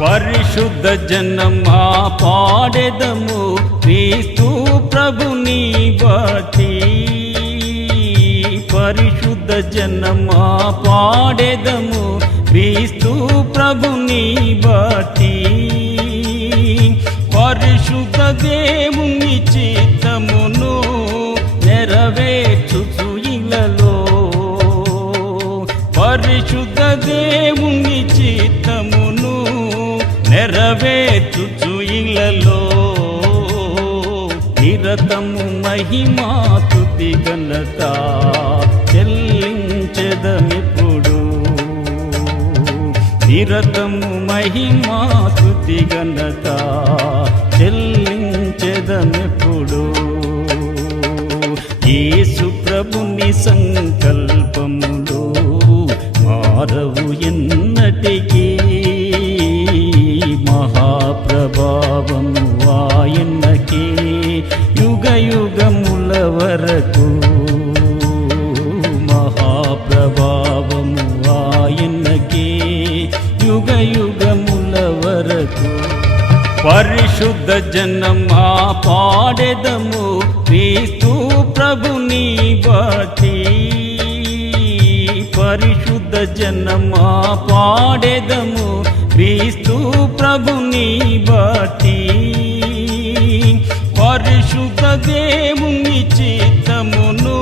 పరిశుద్ధ జనమా పాడెదము క్రీస్తు ప్రభుని బట్టి. పరిశుద్ధ జనమా పాడెదము క్రీస్తు ప్రభుని బట్టి. పరిశుద్ధ దేవుని చిత్తమును నెరవేర్చుచు ఇలలో. పరిశుద్ధ దేవుని చిత్తమును నెరవేర్చుచు ఇలలో. నిరతము మహిమా స్తుతి ఘనత చెల్లించెదమిప్పుడు. నిరతము మహిమా స్తుతి ఘనత చెల్లించెదమిప్పుడు. యేసు ప్రభుని సంకల్పములో మారవు ఎన్నటికీ. మహాప్రభావము ఆయనకే యుగ యుగముల వరకు. మహాప్రభావము ఆయనకే యుగ యుగముల వరకు. పరిశుద్ధ జనమా పాడెదము క్రీస్తు ప్రభుని బట్టి. పరిశుద్ధ జనమా పాడెదము క్రీస్తు ప్రభుని బట్టి. పరిశుద్ధ దేవుని చిత్తమును